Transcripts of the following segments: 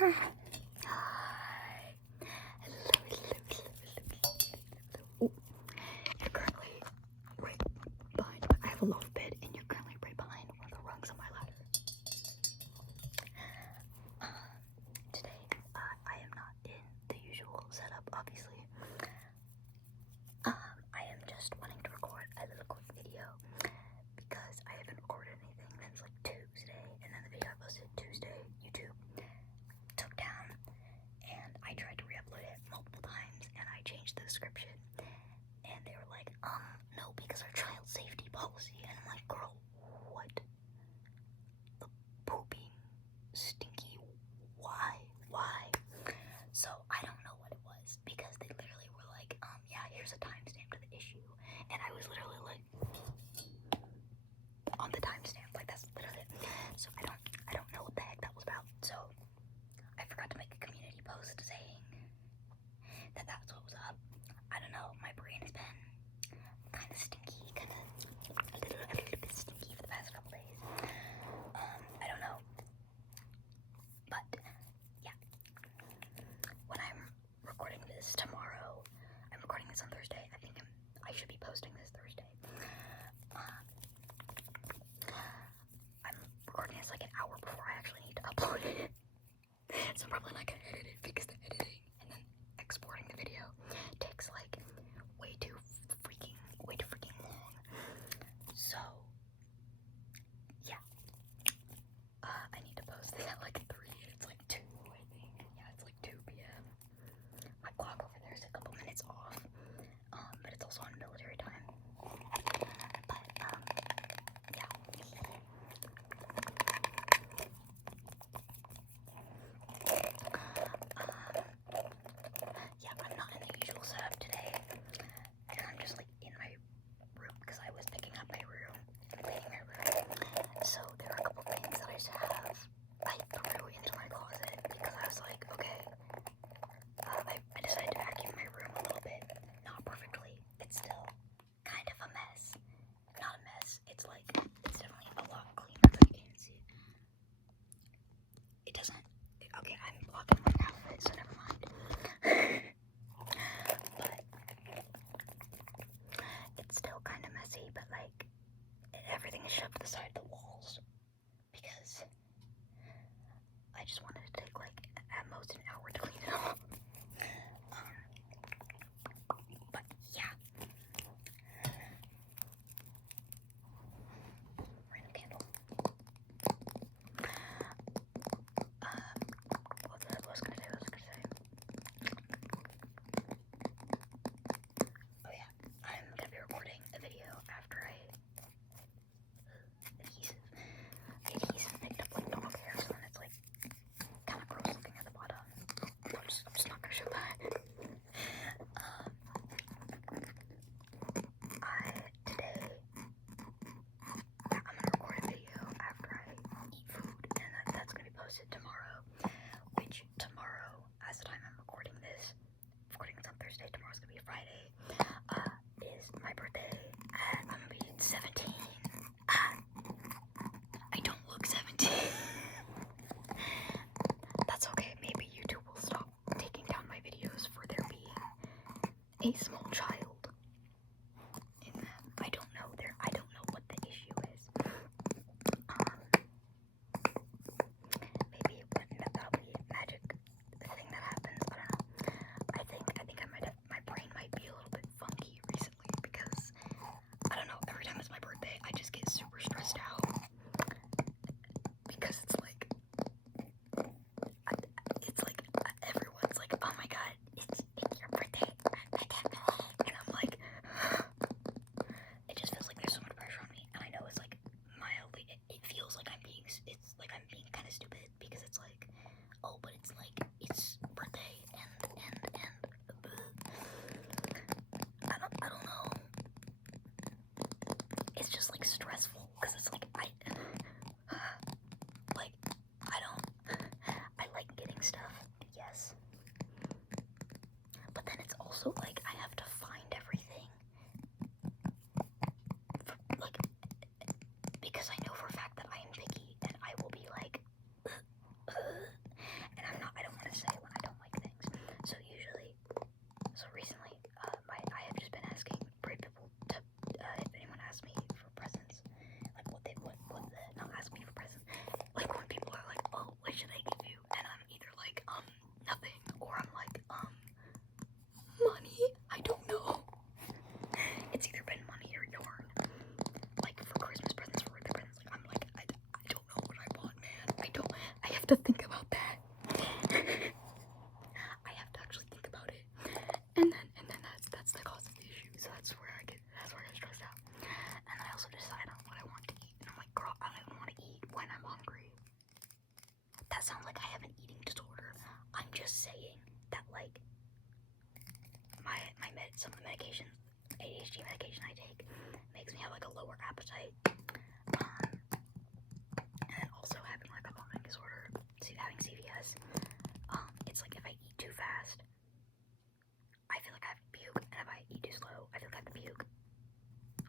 Hi. Hello. You're currently right behind. I have a loft bed, and you're currently right behind one of the rungs on my ladder. Today, I am not in the usual setup, obviously. I am just wanting to record a little quick video because I haven't recorded anything since like Tuesday, and then the video I posted Tuesday, YouTube took down, and I tried to re-upload it multiple times, and I changed the description, and they were like, no, because our child safety policy, and I'm like, girl, what? The pooping, stinky, why? So I don't know what it was, because they literally were like, yeah, here's a timestamp to the issue, and I was literally like, on the timestamp, like that's literally it. So I don't know what the heck that was about, so I forgot to make a community post saying that that's what was up. I don't know, my brain has been kind of stinky, a little bit stinky for the past couple days. I don't know, but yeah, when I'm recording this tomorrow, I'm recording this on Thursday, I should be posting this Thursday. I'm recording this like an hour before I actually need to upload it. So I'm probably not gonna edit it because the editing and then exporting the video takes like way too freaking long. So yeah, I need to post it at like 3 and it's like 2, I think. Yeah, it's like 2 p.m. My clock over there is a couple minutes off, but it's also on military time. But yeah. Yeah, I'm not in the usual setup today, and I'm just like in my room because I was picking up my room and cleaning my room. So there are a couple things that I threw into my closet because I was like, okay, I decided to vacuum my room a little bit, not perfectly. It's still kind of a mess. Not a mess. It's definitely a lot cleaner than you can see. It doesn't. Okay, I'm blocking my outfit, so never mind. But it's still kind of messy, but like everything is shoved to the side of the walls because I just wanted to take like at most an hour to clean it up. But yeah. Random candle. What was I gonna say? Oh yeah, I'm gonna be recording a video after adhesive picked up like dog hair, so then it's like kind of gross looking at the bottom. I'm just not gonna show that. Today, I'm gonna record a video after I eat food, and that's gonna be posted tomorrow. Which tomorrow, as the time I'm recording this on Thursday, tomorrow's gonna be Friday, is my birthday. I'm gonna be 17. I don't look 17. That's okay, maybe YouTube will stop taking down my videos for there being a small child in them. I don't know what the issue is. Maybe that'll be a magic thing that happens. I don't know. I think my brain might be a little bit funky recently because I don't know, every time it's my birthday I just get super stressed out because it's like everyone's like, oh my god, it's your birthday, and I'm like, it just feels like there's so much pressure on me, and I know it's like mildly, it feels like I'm being kind of stupid because it's like, oh, but it's like, it's birthday and I don't know, it's just like stressful because it's like I like getting stuff, yes, but then it's also like I have to find everything because I know for a fact that I am picky and I will be like, and to think about that. I have to actually think about it, and then that's the cause of the issue. So that's where I get stressed out. And then I also decide on what I want to eat, and I'm like, girl, I don't even want to eat when I'm hungry. That sounds like I have an eating disorder. I'm just saying that, like, some of the medications, ADHD medication I take, makes me have like a lower appetite. And then also having like a vomiting disorder, having CVS. It's like if I eat too fast, I feel like I have to puke, and if I eat too slow, I feel like I have to puke.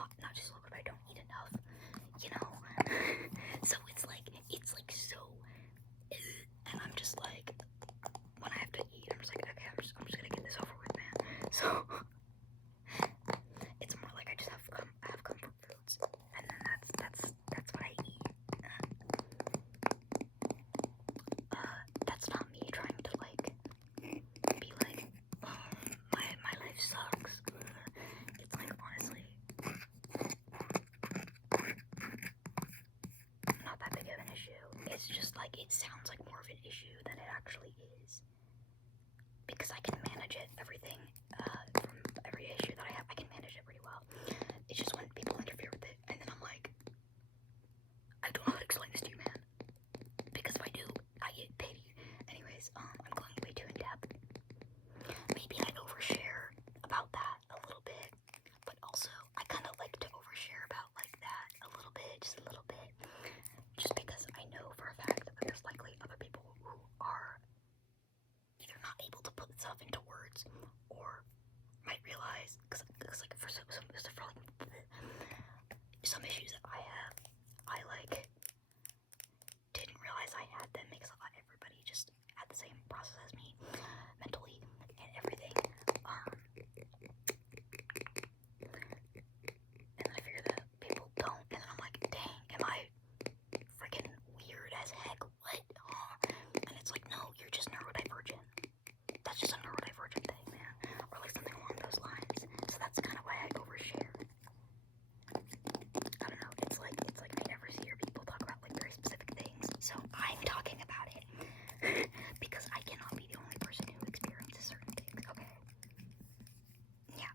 Not too slow, but if I don't eat enough, you know. So it's like so, and I'm just like, when I have to eat, I'm just like, okay, I'm just gonna get this over with, man. So it's more like I just have comfort foods, and then that's what I eat. That's not me trying to like be like, oh, my life sucks. It's like, honestly, not that big of an issue. It's just like, it sounds like more of an issue than it actually is, because I can manage it, everything, from every issue that I have, I can manage it pretty well. It's just when people interfere with it, and then I'm like, I don't know how to explain this to you, man, because if I do, I get pity. Anyways, I'm going way too in depth. Maybe I overshare about that a little bit, but also I kind of like to overshare about like that a little bit, just a little bit, just because I know for a fact that there's likely other people who are either not able to put stuff into words, or might realize, because like for some issues that I have, I like didn't realize I had them, because everybody just had the same process as me, mentally and everything. And then I figure that people don't, and then I'm like, dang, am I freaking weird as heck? What? And it's like, no, you're just neurodivergent. That's just a neurodivergent thing, man, or like something along those lines. So that's kind of why I overshare. I don't know. It's like I never hear people talk about like very specific things. So I'm talking about it because I cannot be the only person who experiences certain things. Okay. Yeah.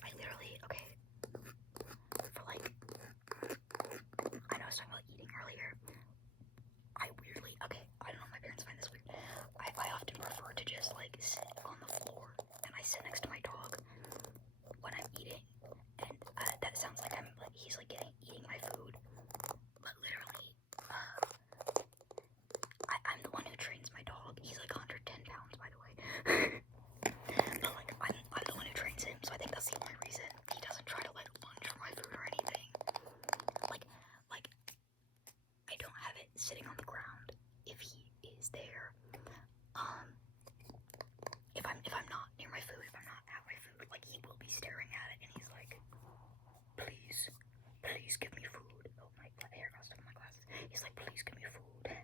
I literally, okay, for like, I know I was talking about eating earlier. I weirdly, okay, I don't know, my parents find this weird. I often prefer to just like sit on the floor, and I sit next to my dog when I'm eating, and that sounds like he's like eating my food, but literally, I'm the one who trains my dog. He's like 110 pounds, by the way. But like, I'm the one who trains him, so I think that's the only reason he doesn't try to like lunge for my food or anything. Like I don't have it sitting on the ground if he is there. If I'm not near my food, if I'm not at my food, like, he will be staring at it, and he's like, please give me food. Oh, my hair got stuck in my glasses. He's like, please give me food.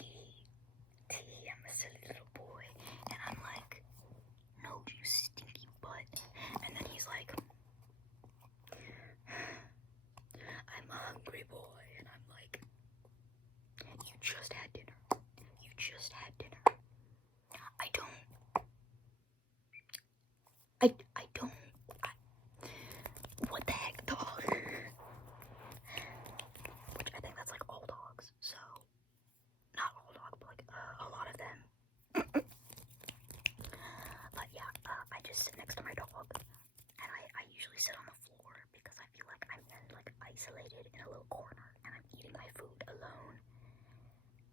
I'm a silly little boy. And I'm like, no, you stinky butt. And then he's like, I'm a hungry boy. And I'm like, you just had dinner. What the heck, dog? Which I think that's like all dogs, so, not all dogs, but like a lot of them. But yeah, I just sit next to my dog, and I usually sit on the floor, because I feel like I'm like isolated in a little corner, and I'm eating my food alone,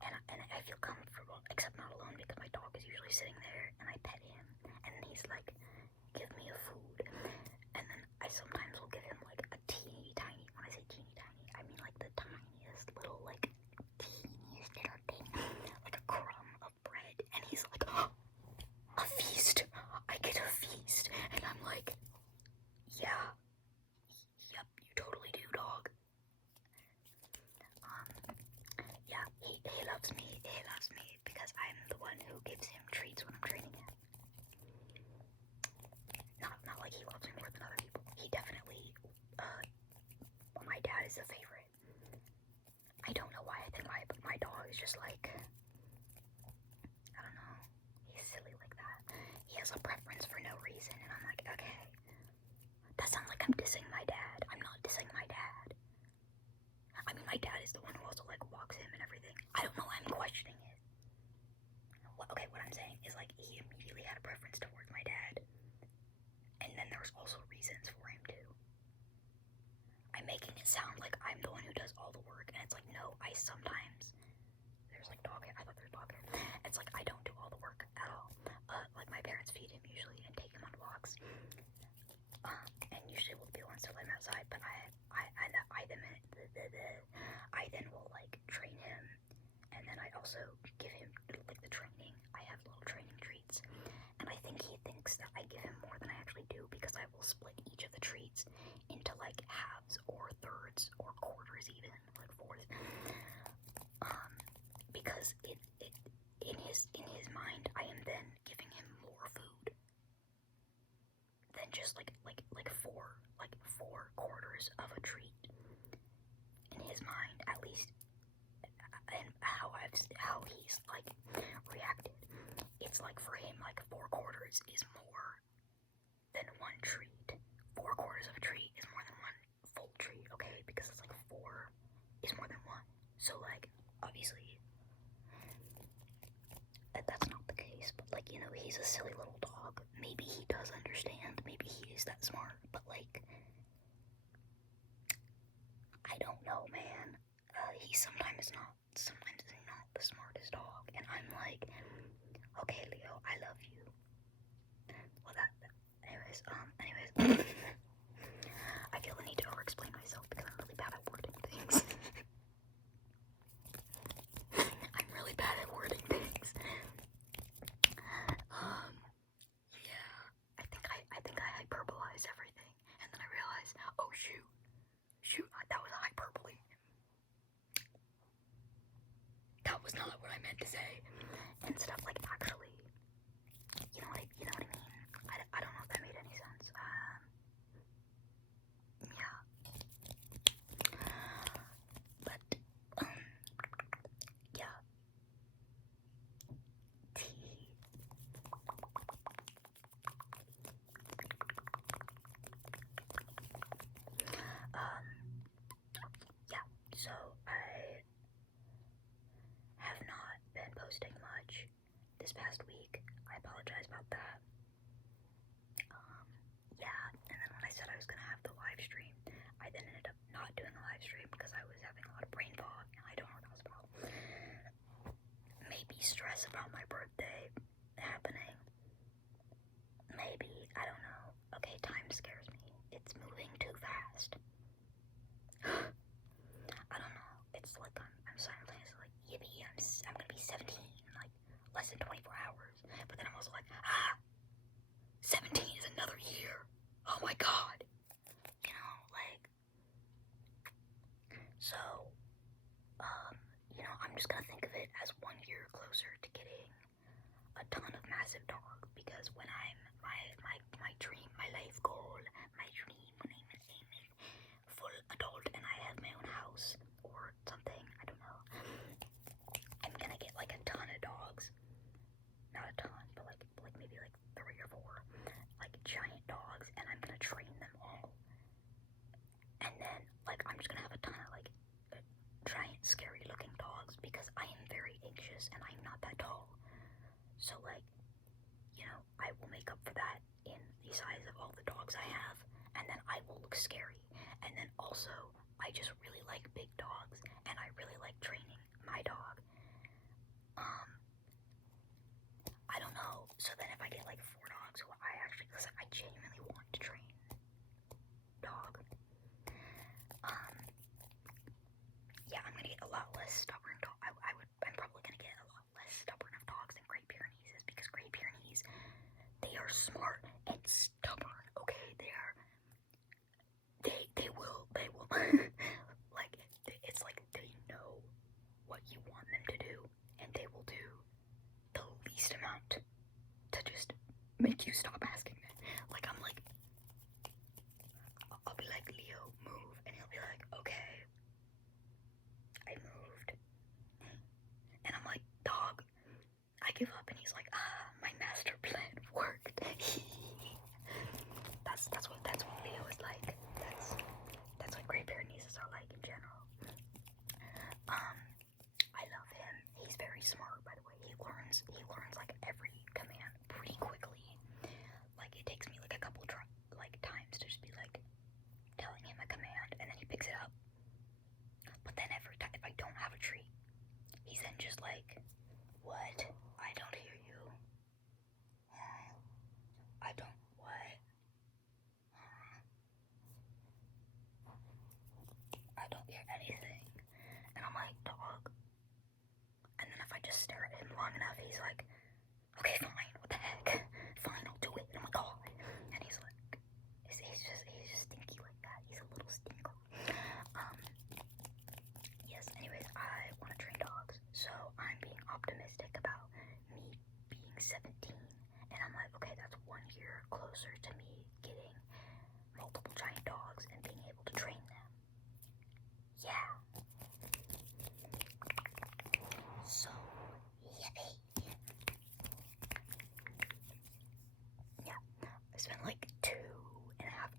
and I feel comfortable, except not alone, because my dog is usually sitting there, and I pet him, and he's like, give me a food, and then I sometimes will give him like a teeny tiny, when I say teeny tiny, I mean like the tiniest little, like, teeniest little thing, like a crumb of bread, and he's like, oh, a feast, I get a feast, and I'm like, yeah, yep, you totally do, dog. Yeah, he loves me, because I'm the one who gives him treats when I'm training him. Not like he loves me more than other people. He definitely, my dad is a favorite. I don't know why I think my is just like, I don't know, he's silly like that. He has a preference for no reason, and I'm like, okay, that sounds like I'm dissing my dad. I'm not dissing my dad. I mean, my dad is the one who also, like, walks him and everything. I don't know why I'm questioning it. Well, okay, what I'm saying is, like, he immediately had a preference towards my dad. And then there was also reasons for him too. I'm making it sound like I'm the one who does all the work, and it's like, no, I sometimes, there's like dog hair, I thought there was dog hair. It's like, I don't do all the work at all. Like, my parents feed him usually and take him on walks. And usually we'll be the ones to let him outside, but I then will, like, train him, and then I also give him, like, the training. I have little training treats, and I think he thinks that I give him more than I actually do, because I will split each of the treats into, like, halves or thirds or quarters, even like fourths, because in his mind, I am then giving him more food than just like four quarters of a treat. In his mind, at least, and how he's, like, reacted, it's like, for him, like, 4 quarters is more than 1 treat. 4 quarters of a treat is more than 1 full treat, okay? Because it's like 4 is more than 1. So, like, obviously, that's not the case, but, like, you know, he's a silly little dog. Maybe he does understand, maybe he is that smart, but, like, I don't know, man. He sometimes not the smartest dog, and I'm like, okay, Leo, I love you. Well, anyways, I feel the need to over-explain myself because I'm really bad at wording things. I'm really bad at wording things. Yeah, I think I hyperbolized everything, and then I realized, oh shoot, that was a hyperbole. That was not what I meant to say, and stuff, like, actually, you know what I mean? I don't know if that made any sense. Yeah. But, yeah. Yeah, so I have not been posting much this past week. I apologize about that. Yeah, and then when I said I was gonna have the live stream, I then ended up not doing the live stream because I was having a lot of brain fog, and I don't know what that was about. Maybe stress about my birthday happening. Maybe, I don't know. Okay, time scares me. It's moving too fast. I don't know. It's like I'm simultaneously like, yippee, I'm gonna be 17 in, like, less than 24 hours. But then I'm also like, 17 is another year. Oh my god. You know, like, so, you know, I'm just gonna think of it as 1 year closer to getting a ton of massive dog, because when I'm my dream, my life goal, my dream when I'm a full adult and I have my own house or something, I don't know, I'm gonna get, like, a ton of dogs. Not a ton, but like maybe like 3 or 4, like, giant dogs, and I'm gonna train them all. And then, like, I'm just gonna have a ton of, like, giant, scary looking dogs, because I am very anxious and I'm not that tall. So, like, you know, I will make up for that in the size of all the dogs I have, and then I will look scary. And then also, I just really like big dogs, and I really like training my dog. I don't know. So then if I get, like, 4 dogs who because I genuinely want to train dog, yeah, I'm gonna get a lot less stubborn I'm probably gonna get a lot less stubborn of dogs than Great Pyrenees, because Great Pyrenees, they are smart and stubborn, okay? They will, like, it's like they know what you want them to do, and they will do the least amount to just make you stop asking them. Like, I'm like, I'll be like, Leo, move, and he'll be like, okay, I moved. That's what Leo is like. That's what great parent nieces are like in general. I love him. He's very smart, by the way. He learns like every command pretty quickly. Like it takes me like a couple times to just be like telling him a command, and then he picks it up. But then every time if I don't have a treat, he's then just like, what? I don't hear you. I don't what? I don't hear anything. And I'm like, dog. And then if I just stare at him long enough, he's like, okay, fine, what the heck? Fine, I'll do it. And I'm like, oh. And he's like, he's just stinky like that. He's a little stinker. Yes, anyways, I want to train dogs. So I'm being optimistic about me being 17. And I'm like, okay, that's 1 year closer to me getting multiple giant dogs and being able to train them. Yeah. So, yippee. Yeah, I spent like 2.5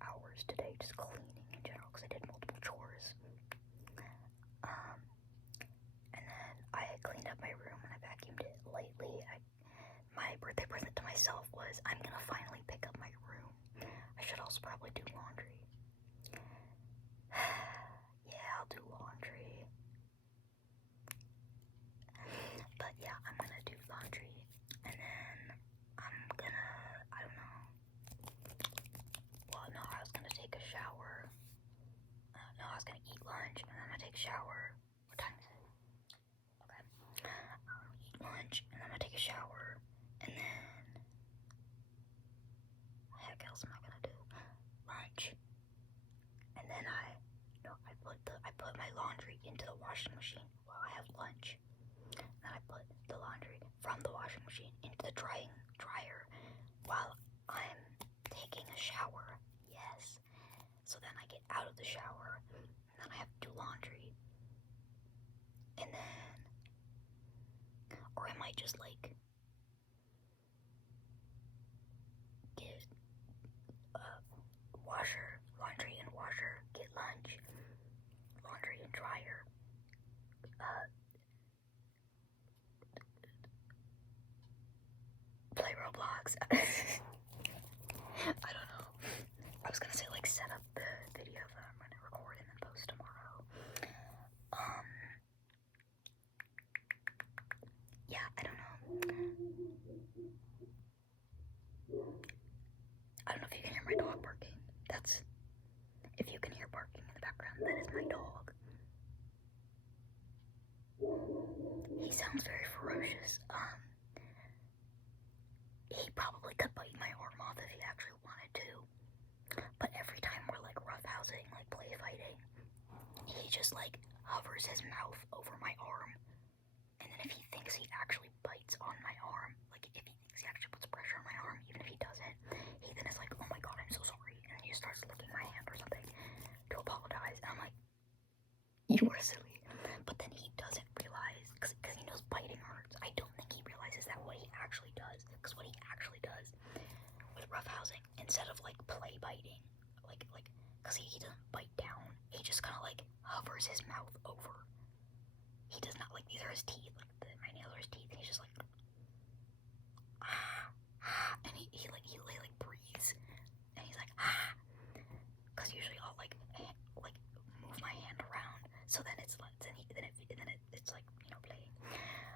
hours today just cleaning in general because I did multiple chores. And then I cleaned up my room and I vacuumed it lately. My birthday present to myself was I'm gonna finally pick up my room. I should also probably do laundry. Yeah, I'll do laundry. But yeah, I'm gonna do laundry. And then I'm gonna, I don't know. Well, no, I was gonna take a shower. No, I was gonna eat lunch and then I'm gonna take a shower. What time is it? Okay. Eat lunch and then I'm gonna take a shower. And then, what the heck else am I gonna do? Lunch. And then I put my laundry into the washing machine while I have lunch. Then I put the laundry from the washing machine into the dryer while I'm taking a shower. Yes. So then I get out of the shower, and then I have to do laundry. And then, or I might just like get laundry and washer, get lunch, laundry and dryer, play Roblox. I don't know. I was gonna say like set up the video that I'm gonna record and then post tomorrow. Yeah, I don't know. I don't know if you can hear my dog barking. If you can hear barking in the background, that is my dog. He sounds very ferocious. He probably could bite my arm off if he actually wanted to. But every time we're like roughhousing, like play fighting, he just like hovers his mouth over my arm. And then if he thinks he actually bites on my arm, like if he thinks he actually puts pressure on my arm, even if he doesn't, he then is like, oh my god, I'm so sorry. And then he starts licking my hand or something to apologize. And I'm like, you are silly. But then he doesn't realize, because he knows biting hurts. I don't think he realizes that what he actually does, because what he actually does with roughhousing, instead of like play biting, because he doesn't bite down, he just kind of like hovers his mouth over. He does not, like, these are his teeth, like my nails are his teeth, and he's just like, and he breathes, and he's like, because usually I'll like move my hand around, so then it's like, it's like, you know, playing.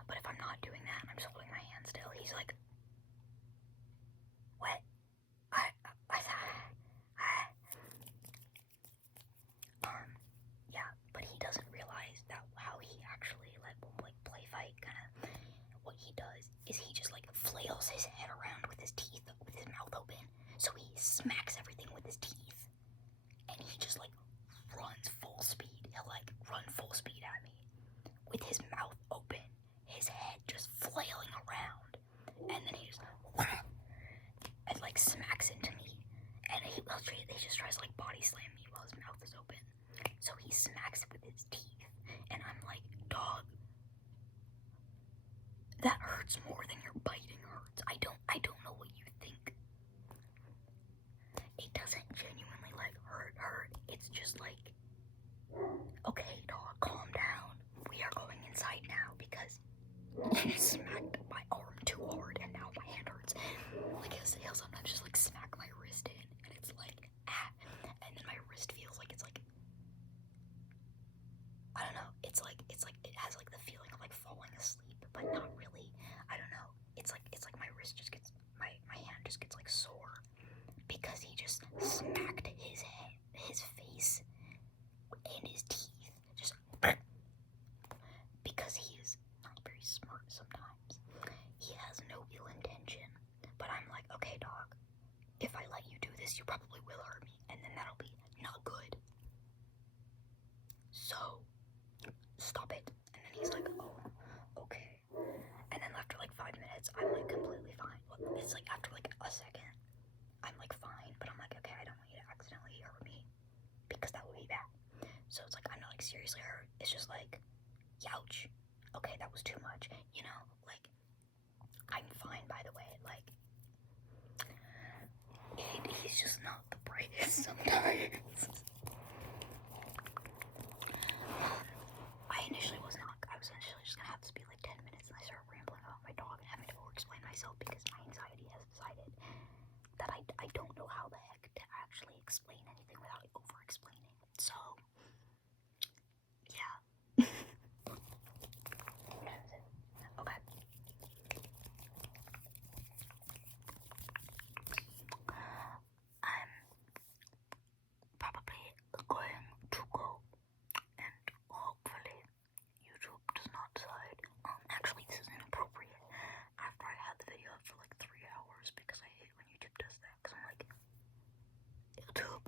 But if I'm not doing that and I'm just holding my hand still, he's like, what? Yeah, but he doesn't realize that how he actually like play fight kind of. What he does is he just like flails his head around with his teeth, with his mouth open, so he smacks everything with his teeth, and he just like runs full speed. He'll like run full speed at me with his mouth open, his head just flailing around, and then he just and like smacks into me, and he just tries to like body slam me while his mouth is open. So he smacks it with his teeth, and I'm like, dog, that hurts more than your biting hurts. I don't know what you think it's just like, okay, dog, calm down. We are going inside now because you smacked my arm too hard and now my hand hurts. Like he'll sometimes just like smack my wrist in and it's like, ah, and then my wrist feels like it's like, I don't know, it has like the feeling of like falling asleep, but not really. I don't know. It's like my wrist just gets, my hand just gets like sore because he just smacked his face and his teeth just because he is not very smart sometimes. He has no ill intention, but I'm like, okay, dog, if I let you do this, you probably will hurt me, and then that'll be not good. So stop it. And then he's like, oh, okay. And then after like 5 minutes, I'm like completely fine. Well, it's like after like a second, I'm like fine, but I'm like, okay, I don't want you to accidentally hurt me because that would be bad. So it's like, I'm not like seriously hurt. It's just like, ouch. Okay, that was too much. You know, like, I'm fine, by the way. Like, he's just not the brightest sometimes. I was initially just gonna have this be like 10 minutes, and I started rambling about my dog and having to over-explain myself because my anxiety has decided that I don't know how the heck to actually explain anything without over-explaining. So, yeah. Okay. I'm probably going to go, and hopefully YouTube does not decide, actually this is inappropriate, after I had the video up for like 3 hours, because I hate when YouTube does that, because I'm like, YouTube,